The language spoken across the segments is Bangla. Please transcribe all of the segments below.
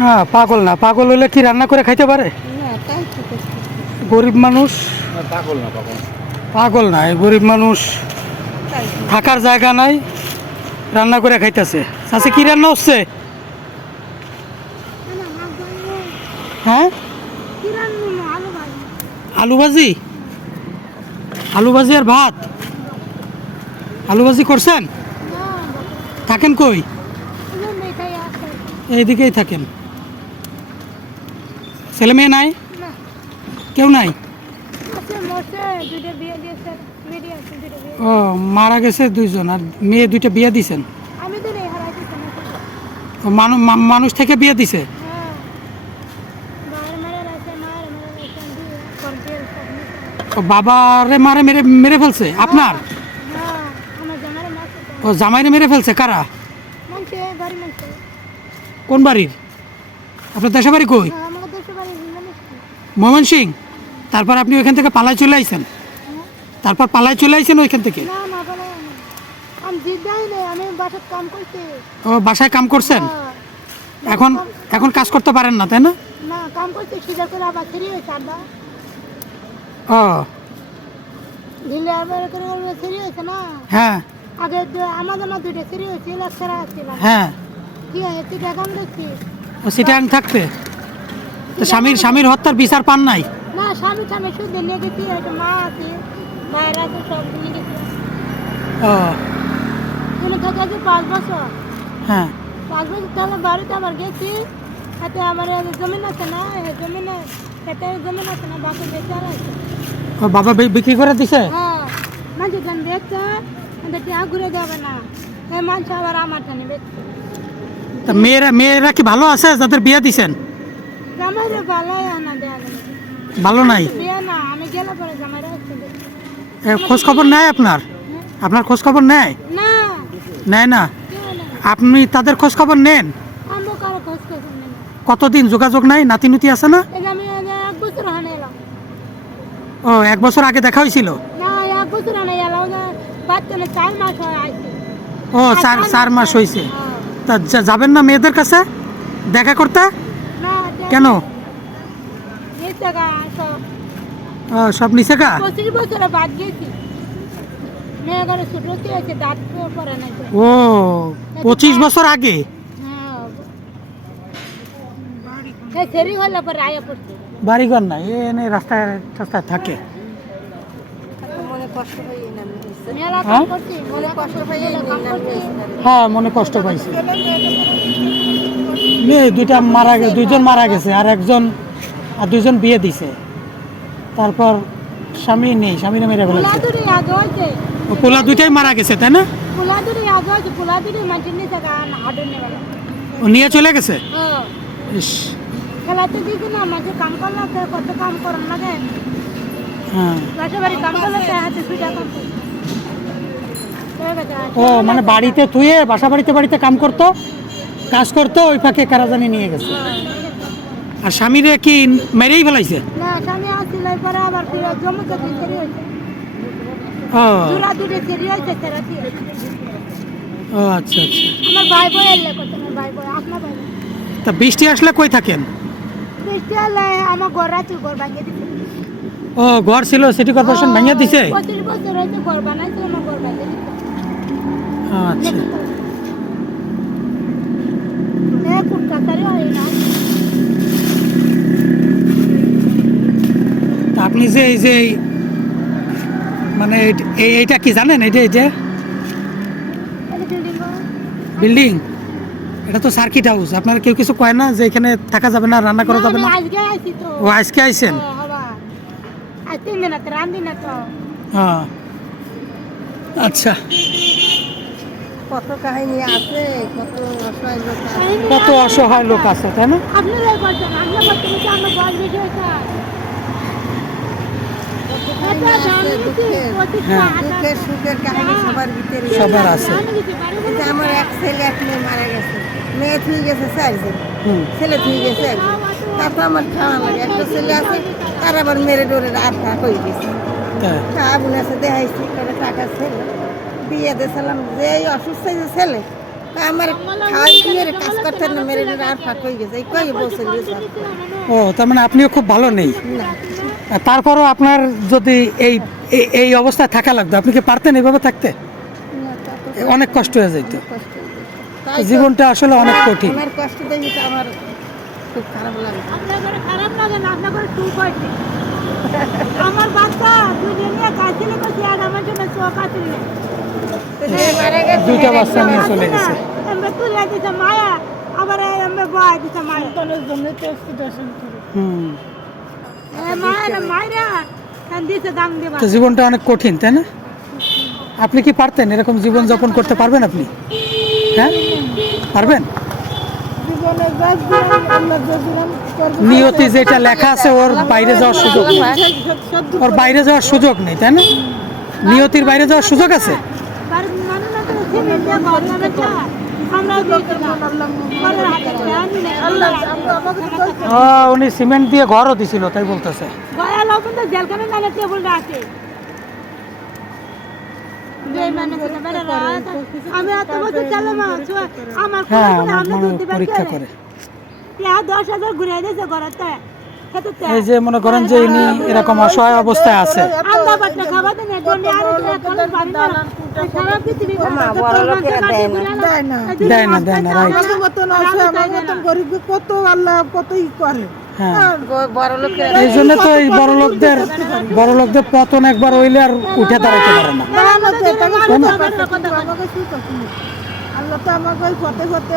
না পাগল না, পাগল হলে কি রান্না করে খাইতে পারে? না তাই তো করছি। গরিব মানুষ। পাগল না পাগল। পাগল না, এই গরিব মানুষ তাই তো। থাকার জায়গা নাই, রান্না করে খাইতেছে। আচ্ছা কি রান্না হচ্ছে? হ্যাঁ, আলু ভাজি। আলু ভাজি আর ভাত। আলু ভাজি করছেন? থাকেন কই? এইদিকেই থাকেন। ছেলে মেয়ে নাই? কেউ নাই? ও মারা গেছে দুইজন, আর মেয়ে দুইটা বিয়ে দিছেন? ও, মানুষ থেকে বিয়ে দিছে? ও বাবারে মারে মেরে মেরে ফেলছে আপনার? ও জামাইরে মেরে ফেলছে? কারা? কোন বাড়ির? আপনার দেশে বাড়ি কই? ময়মনসিং। তারপর আপনি ওইখান থেকে পালায় চলে আইছেন? তারপর পালায় চলে আইছেন ওইখান থেকে? ও বাসায় কাম করছেন? এখন এখন কাজ করতে পারেন না তাই না? ও হ্যাঁ আগে আমাদের না দুইটা সিঁড়ি হয়েছে লেকচারা আসছিল হ্যাঁ। কি হয়েছে দেখাম দেখছি সিটাং থাকতে তো স্বামীর হত্যার বিচার পান নাই? না স্বামী শুধু নিয়ে গেছি, একটা মা আছে, মায়ের আছে, সব নিয়ে গেছি। ও তুমি থেকে আছে 5 বছর। হ্যাঁ 5 বছর তাহলে বাড়িতে আবার গেছি, হাতে আমার জমিন আছে না, জমিনে খেতে জমিন আছে না, বাপে বেচার আছে। ও বাবা বিক্রি করে দিছে? হ্যাঁ মানুষ ধান বেচছে, টিয়া ঘুরে যাবে না, এই মানুষ আবার আমার ধানে বেচছে। তা মেয়েরা কি ভালো আছে যাদের বিয়ে দিছেন? জামাইরে ভালোই আনা দেয়া গেল। ভালো নাই? বিয়ে না, আমি গেলে পরে জামাইরা আসতে দেখছি। খোঁজ খবর নেয় আপনার খোঁজ খবর নেয়? না নেয় না? কেউ না, আপনি তাদের খোঁজ খবর নেন? আমরা কারো খোঁজ খবর নেই। কতদিন যোগাযোগ নাই? নাতি আছে না? এই যে আমি 1 বছর হানে এলাম। ও 1 বছর আগে দেখা হয়েছিল? না 1 বছর হানে এলাম, বাচ্চা 4 মাস হয় আইছে। ও 4 মাস হয়েছে। তা যাবেন না মেয়েদের কাছে দেখা করতে? না কেন? এই টাকা সব সব নিচে কা? 25 বছরে বাদ গেছি। মেয়ে ঘরে ছোট আছে, দাঁত পরে নাই তো। ও 25 বছর আগে? হ্যাঁ সেরি হলে পরে আয়া পড়ছে। বাড়িঘর নাই, এনে রাস্তায় রাস্তায় থাকে। মনে কষ্ট হয়ে না মেলা হ্যাঁ? কাম করছি, মনে কষ্ট হয়ে কাম করছি। হ্যাঁ মনে কষ্ট পাইছে। মেয়ে দুইটা মারা গেছে, 2জন মারা গেছে, আর দুইজন বিয়ে দিছে। তারপর স্বামী নেই, স্বামীরা মেরে ফেলেছে। পুলাদুরি আগে হয়েছে, ও পোলা দুইটাই মারা গেছে তাই না? পুলাদুরি আগে হয়েছে, পুলাদুরি মাটির জায়গা হাডুন নেবে। ও নিয়ে চলে গেছে? হ্যাঁ ইস। খেলাতে দিদি না, মাঝে কাম করলে কত কাম করেন লাগে, হ্যাঁ। বাসা বাড়ি কাম করলে হাতে সুইটা কাম করে। ও মানে বাড়িতে থুয়ে বাড়িতে কাম করতো, কাজ করতো, ওই ফাঁকে কারাজানি নিয়ে গেছে। আর স্বামীরে কি মেরেই ফেলাইছে? না স্বামী আসছিল পরে আবার ফিরে জমুতে সেরি হয়েছে, ও দুরা দুটো সেরি হয়েছে, সেরাটি ও আচ্ছা আচ্ছা। আমার ভাই বই এলে কত, আমার ভাই বই আপনার ভাই তা বৃষ্টি আসলে কই থাকেন? বৃষ্টি হলে আমার ঘর আছে, ঘর ভাঙিয়ে দিচ্ছে। ও ঘর ছিল, সিটি কর্পোরেশন ভেঙে দিছে? 25 বছর হয়েছে ঘর বানাইছে, আমার ঘর ভাঙিয়ে দিচ্ছে। আচ্ছা। কুটকাচারি হয় না। তা আপনি যে এই যে মানে এইটা কি জানেন? এই যে বিল্ডিং, এটা তো সার্কিট হাউস। আপনার কেউ কিছু কয় না যে এখানে থাকা যাবে না, রান্না করা যাবে না? আজকে আইছি তো। ও আজকে আইছেন? আজ 3 দিন আছে, রান্ধি না তো। হ্যাঁ আচ্ছা। কত কাহিনী আছে, কত অসহায় লোক আছে তাই না? আপনারাই বলছেন, আমরা বলছি যে আমরা বল বেশি হয়েছে। সুখের কাহিনী সবার ভিতরে সবার আছে। আমার এক ছেলে এক মেয়ে মারা গেছে, মেয়ে থুই গেছে 4 জন, ছেলে থুই গেছে 1 জন। তারপর আমার খাওয়া লাগে, একটা ছেলে আছে তার আবার মেরে ডোরে আধা হয়ে গেছে। আগুন আছে দেখাইছি, টাকা ছেলে বিয়ে দিয়েছিলাম, যে অসুস্থ যে ছেলে আমার খাওয়াই মেরে কাজ করতে না মেরে আর ফাঁক হয়ে গেছে এই কই বসে গেছে ও তার মানে আপনিও খুব ভালো নেই। না তারপরও আপনার যদি এই এই অবস্থায় থাকা লাগতো, আপনি কি পারতেন এইভাবে থাকতে? না, তা তো অনেক কষ্ট হয়ে যেত। কষ্ট হয়ে গেছে। তাই তো জীবনটা আসলে অনেক কঠিন। আমার কষ্ট দেখি তো আমার খুব খারাপ লাগে আপনার ঘরে খারাপ লাগে না, আপনার ঘরে টুক হয়েছে। আমার বাচ্চা দুজন নিয়ে কাছিল করছি আর আমার জন্য চোখ আছে মারা গেছে দুইটা বাচ্চা নিয়ে চলে গেছে। আমরা তুলে দিতে মায়া, আবার আমরা বয় দিতে মায়া হুম। মায়েরা মায়েরা দিতে দাম দেবা। তো জীবনটা অনেক কঠিন, তাই না? আপনি কি পারতেন এরকম জীবন যাপন করতে পারবেন আপনি? হ্যাঁ পারবেন? জীবনে গাছ দিলাম আমরা যে দিলাম নিয়তি যেটা লেখা আছে ওর বাইরে যাওয়ার সুযোগ নেই, ওর বাইরে যাওয়ার সুযোগ নেই, তাই না? নিয়তির বাইরে যাওয়ার সুযোগ আছে? বাড়ির মানুষ না তো সিমেন্ট দিয়ে ঘর বানাচ্ছে, আমরাও দিয়েছিলাম। ঘরের হাতে আনি না, আল্লাহ উনি সিমেন্ট দিয়ে ঘরও দিছিল, তাই বলতেছে। গয়া লোকন তো জেলখানে জানে টেবল রাখে। আমি এত বছর চালে মা আমার হ্যাঁ কোনো আমার আমরা মনে দুধ হয় দিবার পরীক্ষা কে করে। 10,000 ঘুরে দিয়েছে ঘরেতে। এই যে মনে করেন যে ইনি এরকম অসহায় অবস্থায় আছে, আমরা বাচ্চা খাবার দেন জন্য আর খালি বাড়ি না সারা পৃথিবী বড় লোকেরা দেয় না দেয় না, দেয় না, রাইট। আমাদের মতন আছে আমার মতন গরিব কত আল্লাহ কতই করে হ্যাঁ বড় লোকের এই জন্য তো এই বড় লোকদের পতন একবার হইলে আর উঠে দাঁড়াতে পারে না। আল্লাহ তো আমাকে ওই পথে পথে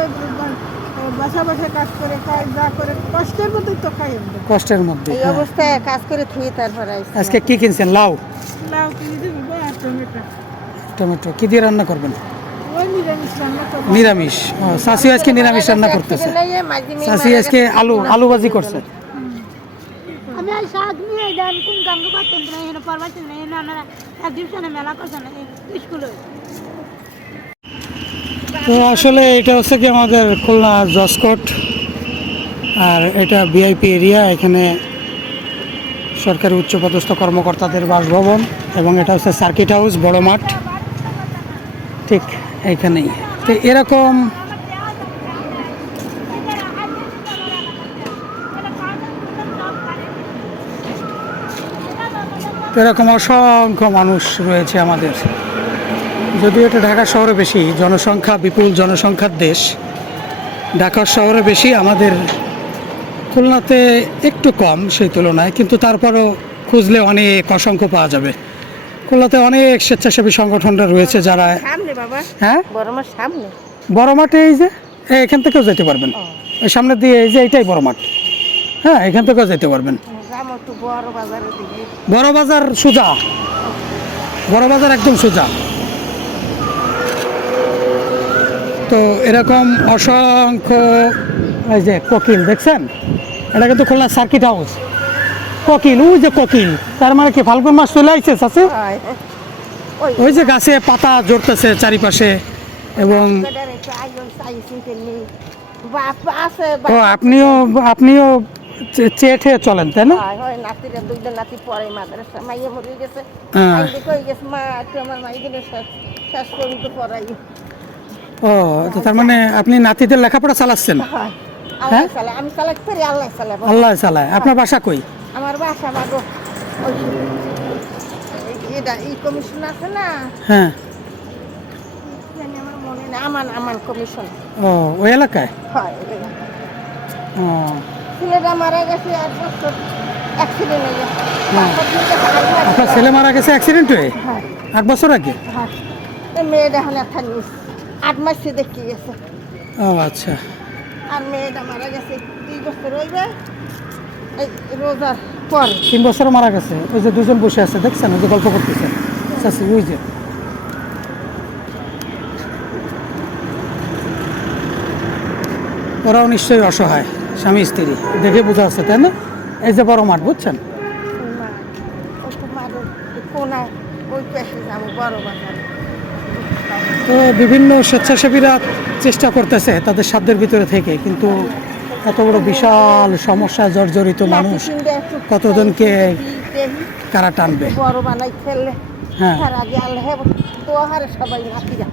বাসা বাসা কাজ করে খাই যা করে কষ্টের মধ্যেই তো খাই আমরা কষ্টের মধ্যে। এই অবস্থায় কাজ করে থুয়ে তারপর আজকে কি কিনছেন? লাউ, লাউ কিনে দেবো আর টমেটো টমেটো। কি দিয়ে রান্না করবেন? ওই নিরামিষ রান্না করবো নিরামিষ। চাষি আজকে নিরামিষ রান্না করতেছে। চাষি আজকে আলু ভাজি করছে। আমি আর শাক নিয়ে দেন কোন গাঙ্গ করতেন না এখানে পারবাছেন না এখানে আপনারা এক দিবসনে মেলা করছেন স্কুলে। তো আসলে এটা হচ্ছে কি আমাদের খুলনা জসকোট, আর এটা ভিআইপি এরিয়া। এখানে সরকারি উচ্চপদস্থ কর্মকর্তাদের বাসভবন, এবং এটা হচ্ছে সার্কিট হাউস, বড় মাঠ, ঠিক এইখানেই। তো এরকম অসংখ্য মানুষ রয়েছে আমাদের। যদিও এটা ঢাকা শহরে বেশি জনসংখ্যা, বিপুল জনসংখ্যার দেশ। ঢাকা শহরে বেশি, আমাদের খুলনাতে একটু কম সেই তুলনায়, কিন্তু তারপরও খুঁজলে অনেক অসংখ্য পাওয়া যাবে। খুলনাতে অনেক স্বেচ্ছাসেবী সংগঠনরা রয়েছে যারা, সামনে বাবা হ্যাঁ বড় মাঠ সামনে বড় মাঠে এই যে এখান থেকেও যেতে পারবেন, এই সামনে দিয়ে এই যে এইটাই বড় মাঠ। হ্যাঁ এখান থেকেও যেতে পারবেন। গ্রাম একটু বড় বাজারের দিকে বড় বাজার সোজা, বড় বাজার একদম সোজা। তো এরকম অসংখ্য, এই যে কোকিল দেখছেন, এটা কিন্তু খুলনা সার্কিট হাউস। কোকিল, ওই যে কোকিল, তার মানে কি ফাল্গুন মাস চলে আসছে চাষি? ওই যে গাছে পাতা জড়তেছে চারিপাশে, এবং ও আপনিও চেয়ে ঠেয়ে চলেন, তাই না? নাতিরা দুইটা নাতি পরে মাদ্রাসা মাইয়া মরে গেছে হ্যাঁ। কই গেছে মা একটু আমার মাইদের শেষ করি তো পড়াই ও তো তার মানে আপনি নাতিদের লেখাপড়া চালাচ্ছেন? আল্লাহ সালা আমি চালাতে পারি আল্লাহ সালা আল্লাহ চালায়। আপনার বাসা কই? আমার বাসা বাগো ওই এটা ই কমিশন আছে না, হ্যাঁ। জানি আমার মনে নেই, আমান কমিশন। ও ওই এলাকায়? হয় ও ছেলেটা মারা গেছে 8 বছর অ্যাক্সিডেন্ট হয়ে গেছে। আপনার ছেলে মারা গেছে অ্যাক্সিডেন্ট হয়ে 8 বছর আগে? হ্যাঁ এই মেয়েটা এখন একটা নিস 8 মাসে দেখি গেছে, ও আচ্ছা। আর মেয়েটা মারা গেছে 2 বছর হইবে এই রোজার পরে। 3 বছরও মারা গেছে। ওই যে দুজন বসে আছে দেখছেন, ওই যে গল্প করতেছে চাষি, ওই যে। ওরাও নিশ্চয়ই অসহায়, স্বামী স্ত্রী, দেখে বোঝা আছে, তাই না? এই যে বড় মাঠ, বুঝছেন? কোনায় ওই পেশে যাবো বড় বাজারে। তো বিভিন্ন স্বেচ্ছাসেবীরা চেষ্টা করতেছে তাদের সাধ্যের ভিতরে থেকে, কিন্তু এত বড় বিশাল সমস্যায় জর্জরিত মানুষ কতজনকে কারা টানবে? বড় বানাই ফেললে হ্যাঁ। তার আগে আল্লাহ তো হারে সবাই নাতিরা